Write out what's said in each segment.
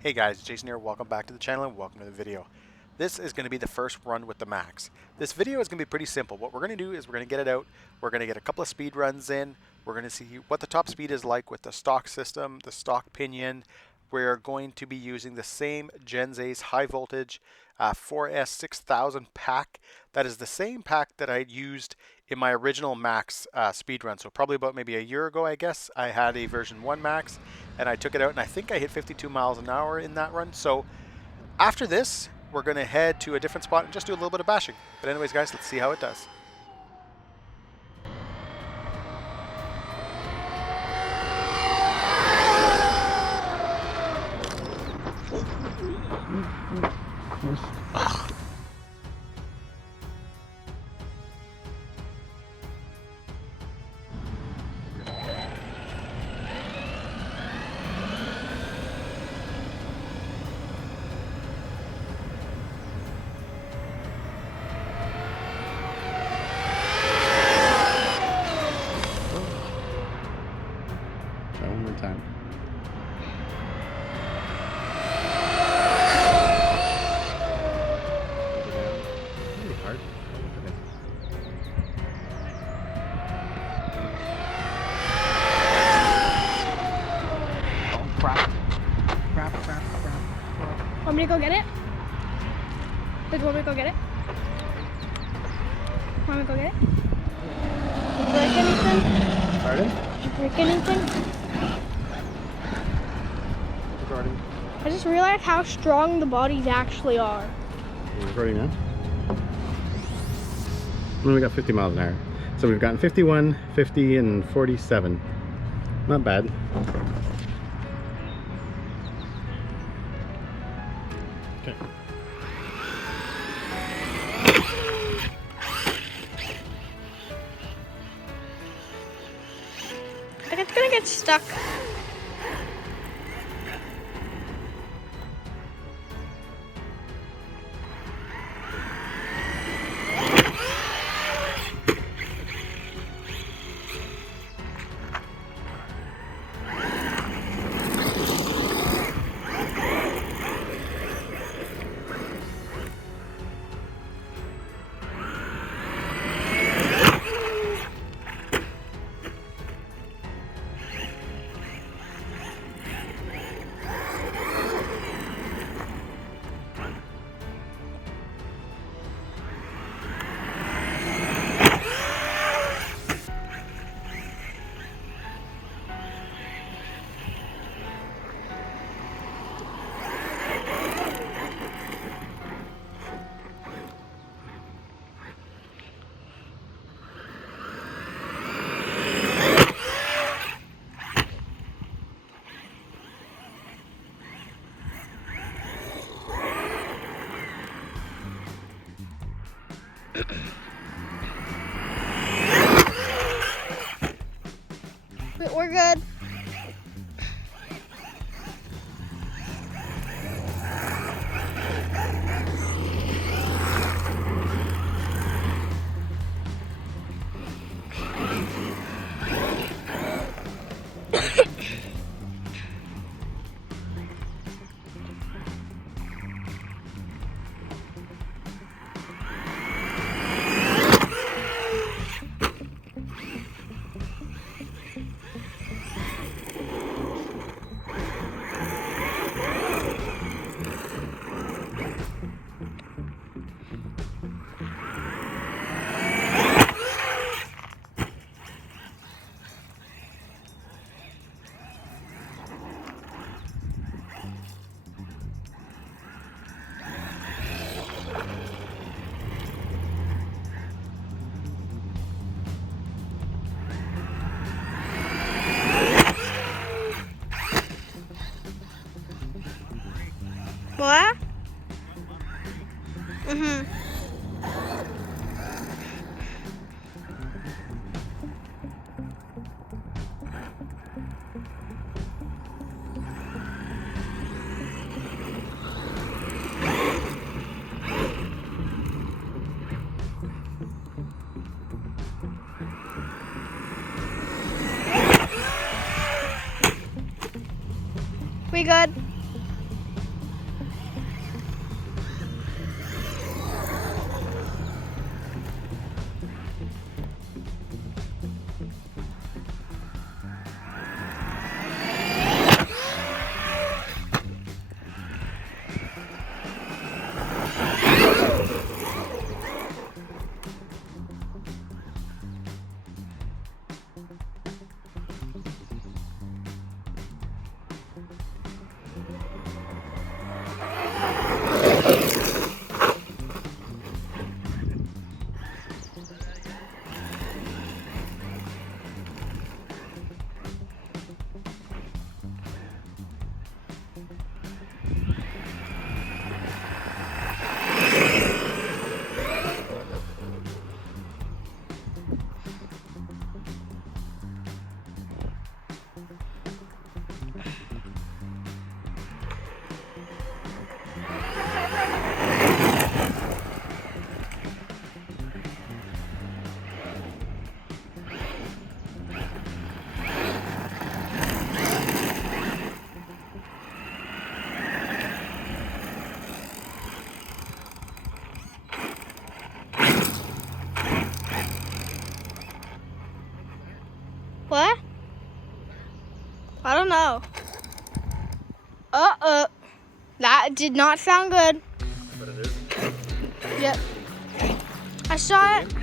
Hey guys, Jason here. Welcome back to the channel and welcome to the video. This is going to be the first run with the Maxx. This video is going to be pretty simple. What we're going to do is we're going to get it out. We're going to get a couple of speed runs in. We're going to see what the top speed is like with the stock system, the stock pinion. We're going to be using the same Gens Ace high voltage 4S 6000 pack. That is the same pack that I used in my original Maxx speed run. So probably about maybe a year ago, I guess, I had a version 1 Maxx and I took it out and I think I hit 52 miles an hour in that run. So after this, we're going to head to a different spot and just do a little bit of bashing. But anyways, guys, let's see how it does. Try one more time. Hold it down. Really hard. Oh, look at it. Oh, crap. Crap. Want me to go get it? Did you want me to go get it? Want me to go get it? Did you break anything? Pardon? Did you break anything? Recording. I just realized how strong the bodies actually are. You're recording now? Well, we got 50 miles an hour. So we've gotten 51, 50, and 47. Not bad. Okay. I think it's gonna get stuck. We're good. What? We good? Uh-oh. Uh-oh. That did not sound good. But it is. Yep. I saw it.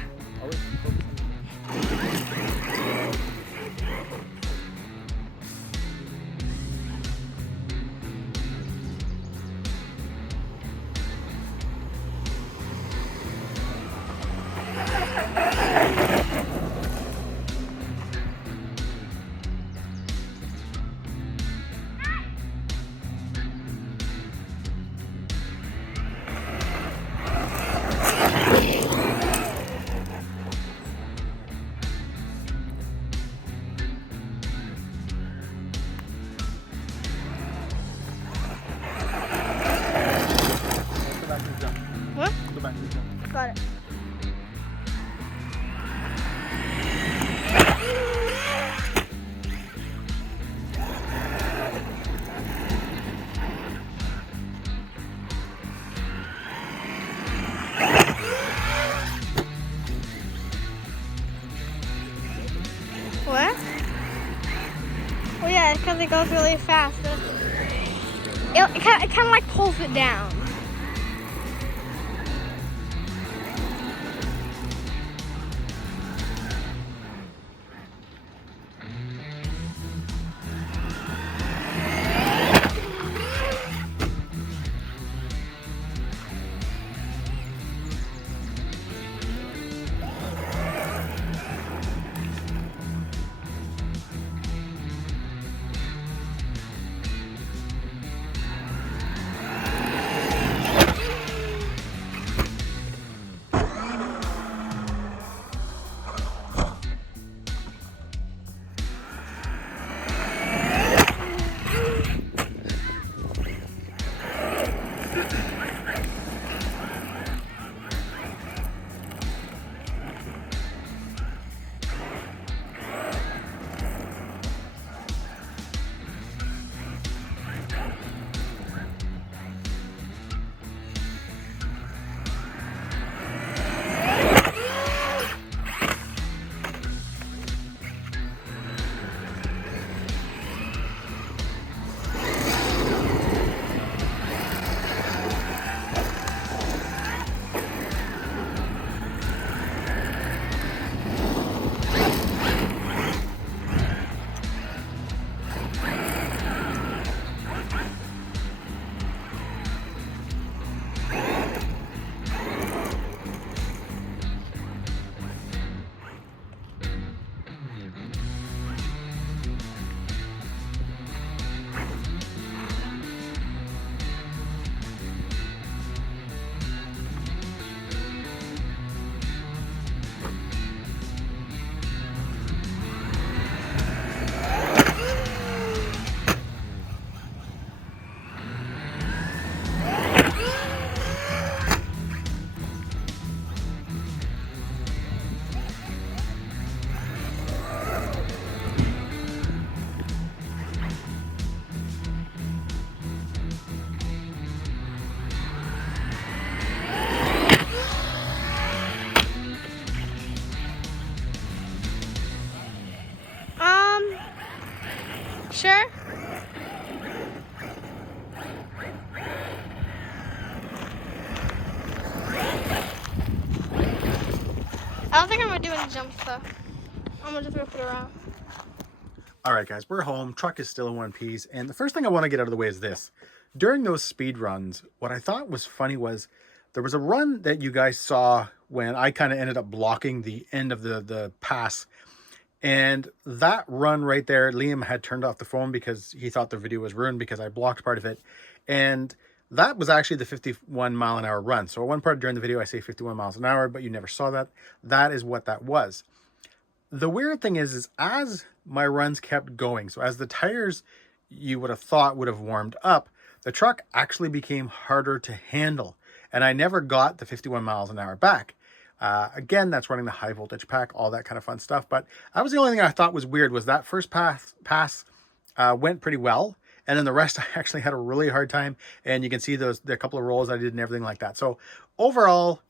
What? Go back to the jump. Got it. What? Well, yeah, it's because it goes really fast. It kind of like pulls it down. Sure. I don't think I'm gonna do any jumps though. I'm gonna just whip it around. All right, guys, we're home. Truck is still in one piece. And the first thing I want to get out of the way is this. During those speed runs, what I thought was funny was there was a run that you guys saw when I kind of ended up blocking the end of the pass. And that run right there, Liam had turned off the phone because he thought the video was ruined because I blocked part of it. And that was actually the 51 mile an hour run. So at one part during the video, I say 51 miles an hour, but you never saw that. That is what that was. The weird thing is as my runs kept going, so as the tires you would have thought would have warmed up, the truck actually became harder to handle. And I never got the 51 miles an hour back. Again, that's running the high voltage pack, all that kind of fun stuff. But that was the only thing I thought was weird was that first pass went pretty well. And then the rest, I actually had a really hard time. And you can see the couple of rolls I did and everything like that. So overall,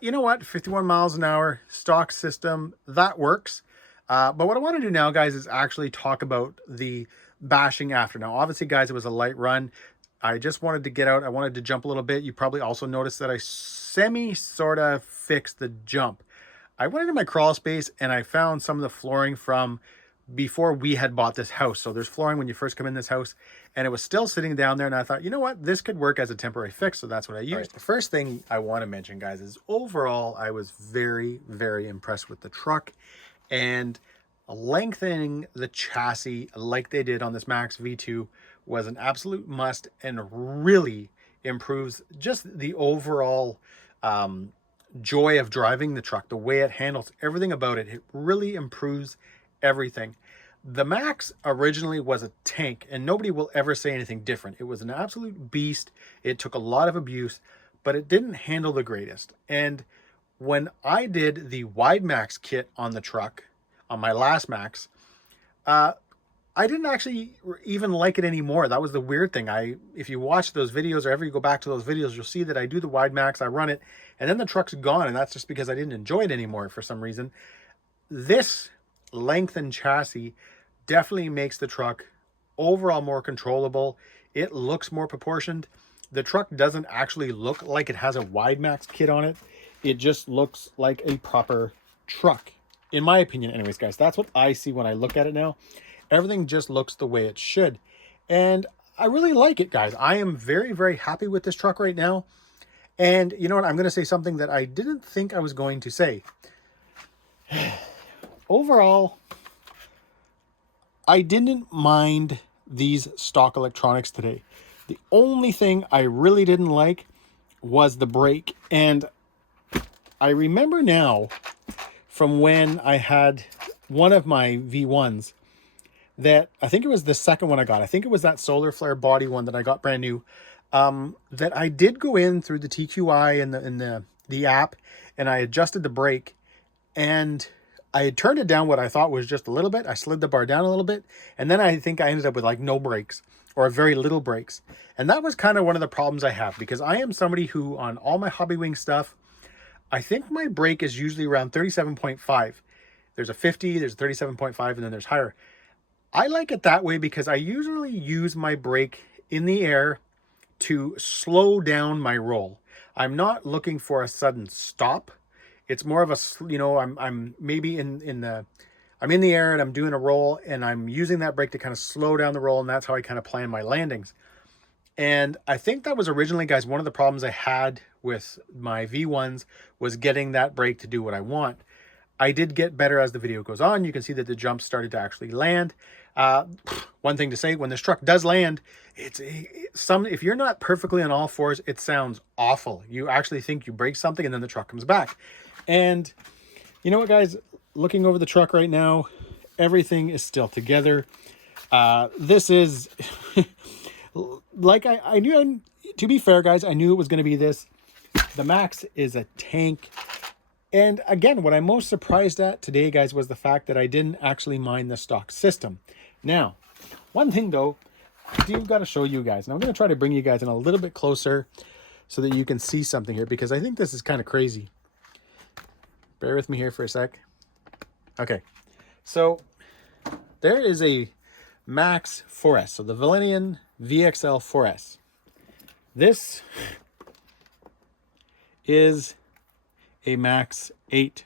you know what? 51 miles an hour, stock system, that works. But what I want to do now, guys, is actually talk about the bashing after. Now, obviously, guys, it was a light run. I just wanted to get out. I wanted to jump a little bit. You probably also noticed that I sort of fixed the jump. I went into my crawl space and I found some of the flooring from before we had bought this house. So there's flooring when you first come in this house, and it was still sitting down there. And I thought, you know what, this could work as a temporary fix. So that's what I used. Right. The first thing I want to mention, guys, is overall, I was very, very impressed with the truck, and lengthening the chassis like they did on this Maxx V2 was an absolute must, and really improves just the overall joy of driving the truck, the way it handles everything about it. It really improves everything. The Maxx originally was a tank, and nobody will ever say anything different. It was an absolute beast. It took a lot of abuse, but it didn't handle the greatest. And when I did the wide Maxx kit on the truck, on my last Maxx, I didn't actually even like it anymore. That was the weird thing. If you watch those videos, or ever you go back to those videos, you'll see that I do the wide Maxx, I run it, and then the truck's gone, and that's just because I didn't enjoy it anymore for some reason. This lengthened chassis definitely makes the truck overall more controllable. It looks more proportioned. The truck doesn't actually look like it has a wide Maxx kit on it. It just looks like a proper truck, in my opinion. Anyways, guys, that's what I see when I look at it now. Everything just looks the way it should. And I really like it, guys. I am very, very happy with this truck right now. And you know what? I'm going to say something that I didn't think I was going to say. Overall, I didn't mind these stock electronics today. The only thing I really didn't like was the brake. And I remember now from when I had one of my V1s, that I think it was the second one I got. I think it was that solar flare body one that I got brand new. That I did go in through the TQI and the app, and I adjusted the brake, and I had turned it down what I thought was just a little bit. I slid the bar down a little bit, and then I think I ended up with like no brakes or very little brakes. And that was kind of one of the problems I have, because I am somebody who, on all my Hobbywing stuff, I think my brake is usually around 37.5. There's a 50, there's a 37.5, and then there's higher. I like it that way because I usually use my brake in the air to slow down my roll. I'm not looking for a sudden stop. It's more of a, you know, I'm maybe I'm in the air and I'm doing a roll, and I'm using that brake to kind of slow down the roll, and that's how I kind of plan my landings. And I think that was originally, guys, one of the problems I had with my V1s was getting that brake to do what I want. I did get better as the video goes on. You can see that the jump started to actually land. One thing to say, when this truck does land, if you're not perfectly on all fours, it sounds awful. You actually think you break something, and then the truck comes back. And you know what, guys, looking over the truck right now, everything is still together. This is like I knew, to be fair, guys, I knew it was going to be this. The Maxx is a tank. And again, what I'm most surprised at today, guys, was the fact that I didn't actually mind the stock system. Now, one thing though, I've got to show you guys, and I'm going to try to bring you guys in a little bit closer so that you can see something here, because I think this is kind of crazy. Bear with me here for a sec. Okay, so there is a Maxx 4S, so the Valenian VXL 4S. This is a Maxx 8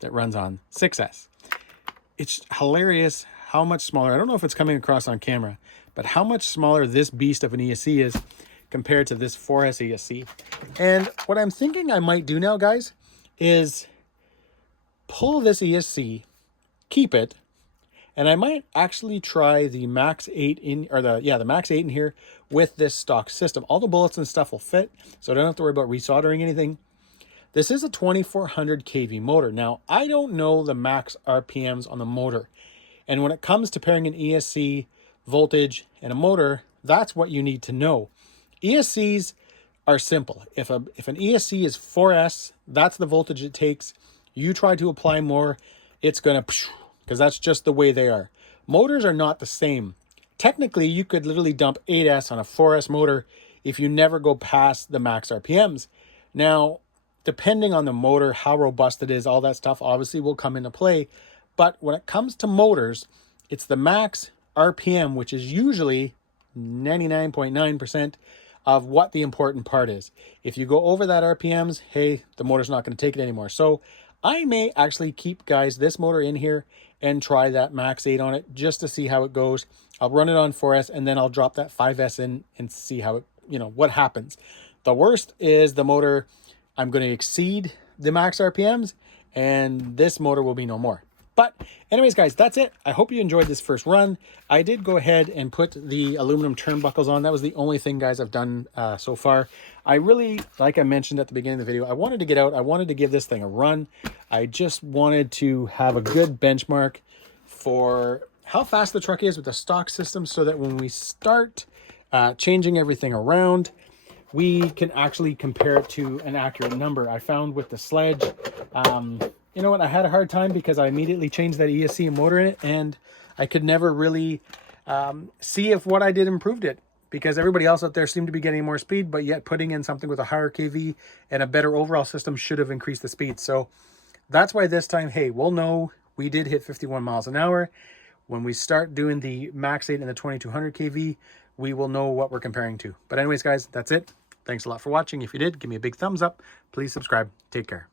that runs on 6S. It's hilarious how much smaller, I don't know if it's coming across on camera, but how much smaller this beast of an ESC is compared to this 4S ESC. And what I'm thinking I might do now, guys, is pull this ESC, keep it, and I might actually try the Maxx 8 in, or the Maxx 8 in here with this stock system. All the bullets and stuff will fit, so I don't have to worry about resoldering anything. This is a 2400 kV motor. Now, I don't know the max RPMs on the motor. And when it comes to pairing an ESC, voltage, and a motor, that's what you need to know. ESCs are simple. If an ESC is 4S, that's the voltage it takes. You try to apply more, it's going to, because that's just the way they are. Motors are not the same. Technically, you could literally dump 8S on a 4S motor if you never go past the max RPMs. Now, depending on the motor, how robust it is, all that stuff obviously will come into play. But when it comes to motors, it's the Maxx RPM, which is usually 99.9% of what the important part is. If you go over that RPMs, hey, the motor's not going to take it anymore. So I may actually keep, guys, this motor in here and try that Max 8 on it just to see how it goes. I'll run it on 4S and then I'll drop that 5S in and see how it, what happens. The worst is the motor, I'm going to exceed the max RPMs and this motor will be no more. But anyways, guys, that's it. I hope you enjoyed this first run. I did go ahead and put the aluminum turnbuckles on. That was the only thing, guys, I've done so far. I really, like I mentioned at the beginning of the video, I wanted to get out. I wanted to give this thing a run. I just wanted to have a good benchmark for how fast the truck is with the stock system so that when we start changing everything around, we can actually compare it to an accurate number. I found with the Sledge, you know what, I had a hard time because I immediately changed that ESC motor in it and I could never really see if what I did improved it, because everybody else out there seemed to be getting more speed, but yet putting in something with a higher KV and a better overall system should have increased the speed. So that's why this time, hey, we'll know we did hit 51 miles an hour. When we start doing the Max 8 and the 2200 KV, we will know what we're comparing to. But anyways, guys, that's it. Thanks a lot for watching. If you did, give me a big thumbs up. Please subscribe. Take care.